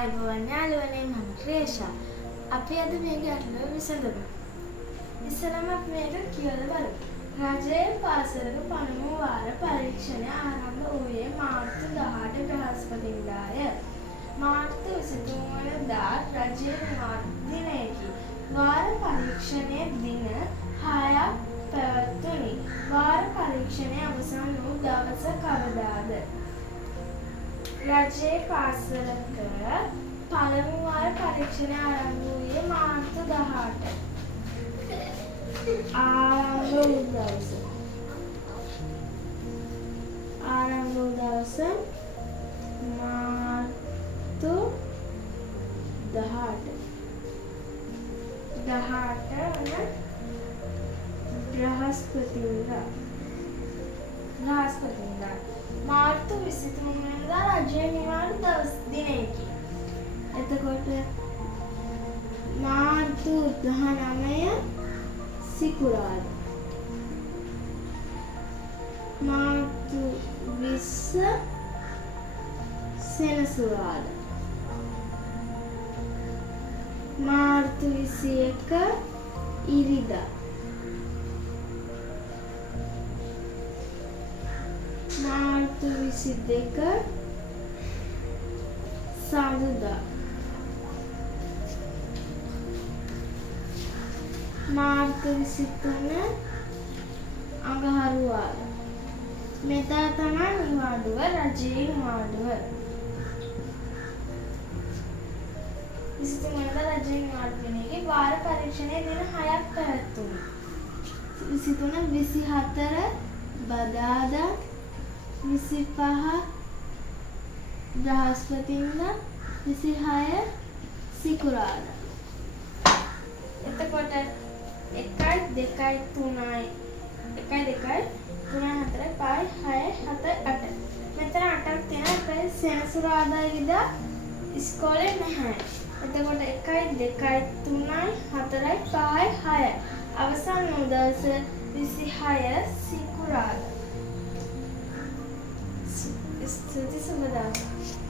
ආයුබෝවන් යාළුවනේ මම ක්‍රේෂා. අපි අද මේ ගැටලුව විසඳමු. ඉස්සෙල්ලාම අපි මේක කියලා බලමු. රජයේ පාසලක පළමු වාර පරීක්ෂණය ආරම්භ වූයේ මාර්තු 18 බ්‍රහස්පතින්දාය. මාර්තු 23 වනදා රජයේ නිවාඩු දිනයකි. වාර පරීක්ෂණයේ දින 6ක් පැවැත්වුණි. වාර පරීක්ෂණය අවසන් වූ දවස කවදාද? රජයේ පාසලක පළමු වාර පරීක්ෂණය ආරම්භ වූයේ මාර්තු 18. ආරම්භ වූ දවස මාර්තු 18. 18 වන බ්‍රහස්පතින්දා. මාර්තු 23 වෙනිදා රජයේ නිවාඩු දවස් දිනයකි. එතකොට මාර්තු 19 සිකුරාදා. මාර්තු 20 සෙනසුරාදා. මාර්තු 21 ඉරිදා. මාර්තු 22 සඳුදා. මාර්තු 23 අඟහරුවාදා. මෙදා තමයි නිවාඩුව, රජයේ නිවාඩුව. 23 වෙනිදා රජයේ නිවාඩු දිනයේ වාර පරීක්ෂණයේ දින 6ක් පැවැත්වුණා. 23 24 බදාදා 25 බ්‍රහස්පතින්දා 26 සිකුරාදා. එතකොට 1 2 3යි 1 2 3 4 5 6 7 8. මෙතන 8ක් තියෙනවා. අපේ සෙනසුරාදා ඉරිදා ඉස්කෝලේ නැහැ. එතකොට 1 2 3යි 4යි 5යි 6යි. අවසන් වූ දවස 26 සිකුරාදා. ස්තුති සුබ දවසක්.